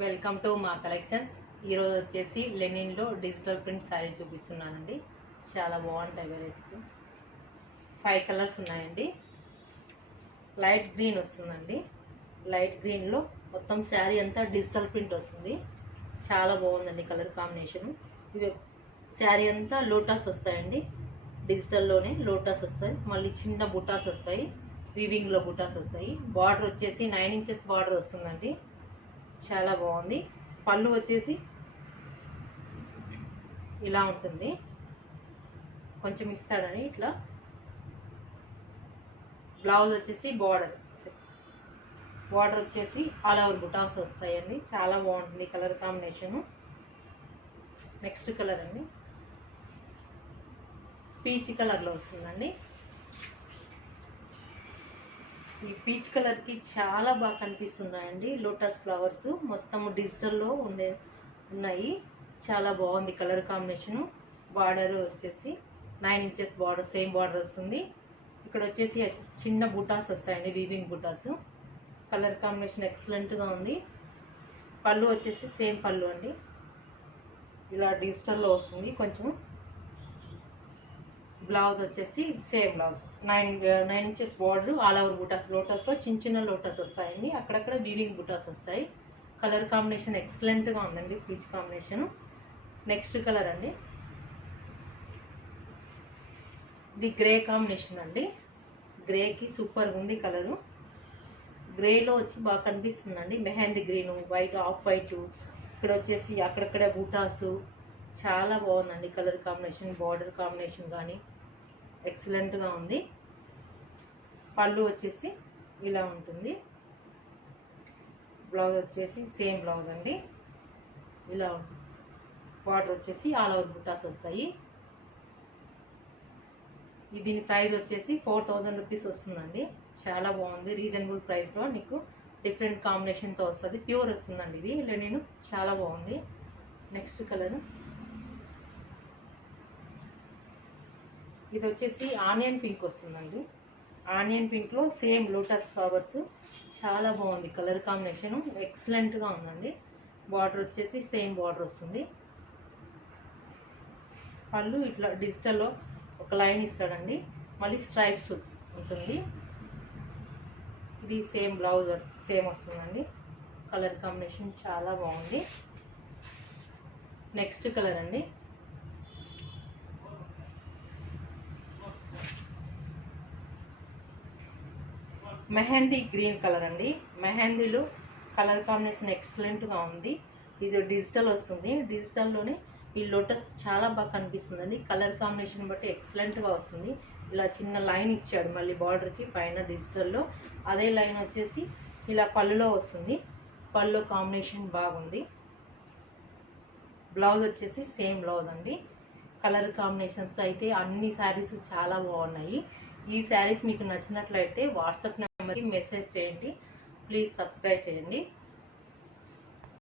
Welcome to మా collections. ఈరోజు వచ్చేసి లెనిన్లో డిజిటల్ ప్రింట్ శారీ చూపిస్తున్నానండి. చాలా బాగుంటాయి వెరైటీస్. 5 కలర్స్ ఉన్నాయండి. లైట్ గ్రీన్ వస్తుందండి. లైట్ గ్రీన్లో మొత్తం శారీ అంతా డిజిటల్ ప్రింట్ వస్తుంది. చాలా బాగుందండి కలర్ కాంబినేషన్. ఇవి శారీ అంతా లోటస్ వస్తాయండి. డిజిటల్లోనే లోటస్ వస్తాయి. మళ్ళీ చిన్న బుటాస్ వస్తాయి. వీవింగ్లో బుటాస్ వస్తాయి. బార్డర్ వచ్చేసి 9 ఇంచెస్ బార్డర్ వస్తుందండి. చాలా బాగుంది. పళ్ళు వచ్చేసి ఇలా ఉంటుంది. కొంచెం ఇస్తాడని ఇట్లా. బ్లౌజ్ వచ్చేసి బార్డర్ వచ్చేసి ఆల్ ఓవర్ బుటాస్ వస్తాయండి. చాలా బాగుంటుంది కలర్ కాంబినేషను. నెక్స్ట్ కలర్ అండి పీచ్ కలర్లో వస్తుందండి. ఈ పీచ్ కలర్కి చాలా బాగా కనిపిస్తున్నాయండి లోటస్ ఫ్లవర్స్. మొత్తం డిజిటల్లో ఉన్నాయి. చాలా బాగుంది కలర్ కాంబినేషను. బార్డర్ వచ్చేసి 9 ఇంచెస్ బార్డర్, సేమ్ బార్డర్ వస్తుంది. ఇక్కడ వచ్చేసి చిన్న బుటాస్ వస్తాయండి, వీవింగ్ బుటాస్. కలర్ కాంబినేషన్ ఎక్సలెంట్గా ఉంది. పళ్ళు వచ్చేసి సేమ్ పళ్ళు అండి. ఇలా డిజిటల్లో వస్తుంది కొంచెం. బ్లౌజ్ వచ్చేసి same blouse 9 inches border, all over బుటాస్. లోటస్లో చిన్న చిన్న లోటస్ వస్తాయండి. అక్కడక్కడ వీవింగ్ బుటాస్ వస్తాయి. కలర్ కాంబినేషన్ ఎక్సలెంట్గా ఉందండి పీచ్ కాంబినేషన్. నెక్స్ట్ కలర్ అండి ఇది గ్రే కాంబినేషన్ అండి. గ్రేకి సూపర్ ఉంది కలరు. గ్రేలో వచ్చి బాగా కనిపిస్తుందండి. Mehndi green, white, off white. ఇక్కడ వచ్చేసి అక్కడక్కడ బుటాసు. చాలా బాగుందండి కలర్ కాంబినేషన్. బార్డర్ కాంబినేషన్ కానీ ఎక్సలెంట్గా ఉంది. పళ్ళు వచ్చేసి ఇలా ఉంటుంది. బ్లౌజ్ వచ్చేసి సేమ్ బ్లౌజ్ అండి. ఇలా ఉంటుంది. బార్డర్ వచ్చేసి ఆల్ ఓవర్ బుటాస్ వస్తాయి. దీని ప్రైస్ వచ్చేసి 4000 రూపీస్ వస్తుందండి. చాలా బాగుంది. రీజనబుల్ ప్రైస్లో నీకు డిఫరెంట్ కాంబినేషన్తో వస్తుంది. ప్యూర్ వస్తుందండి ఇది లెనిన్. చాలా బాగుంది. నెక్స్ట్ కలర్ ఇది వచ్చేసి ఆనియన్ పింక్ వస్తుందండి. ఆనియన్ పింక్లో సేమ్ లోటస్ ఫ్లవర్స్. చాలా బాగుంది కలర్ కాంబినేషన్. ఎక్సలెంట్గా ఉందండి. బార్డర్ వచ్చేసి సేమ్ బార్డర్ వస్తుంది. పళ్ళు ఇట్లా డిజిటల్లో ఒక లైన్ ఇస్తాడండి. మళ్ళీ స్ట్రైప్స్ ఉంటుంది. ఇది సేమ్ బ్లౌజ్ సేమ్ వస్తుందండి. కలర్ కాంబినేషన్ చాలా బాగుంది. నెక్స్ట్ కలర్ అండి మెహందీ గ్రీన్ కలర్ అండి. మెహందీలో కలర్ కాంబినేషన్ ఎక్సలెంట్గా ఉంది. ఇది డిజిటల్ వస్తుంది. డిజిటల్లోనే ఈ లోటస్ చాలా బాగా కనిపిస్తుందండి. కలర్ కాంబినేషన్ బట్టి ఎక్సలెంట్గా వస్తుంది. ఇలా చిన్న లైన్ ఇచ్చాడు మళ్ళీ బార్డర్కి పైన డిజిటల్లో. అదే లైన్ వచ్చేసి ఇలా పళ్ళులో వస్తుంది. పళ్ళు కాంబినేషన్ బాగుంది. బ్లౌజ్ వచ్చేసి సేమ్ బ్లౌజ్ అండి. కలర్ కాంబినేషన్స్ అయితే అన్ని శారీస్ చాలా బాగున్నాయి. ఈ శారీస్ మీకు నచ్చినట్లయితే వాట్సాప్ నెంబర్కి మెసేజ్ చేయండి. ప్లీజ్ సబ్స్క్రైబ్ చేయండి.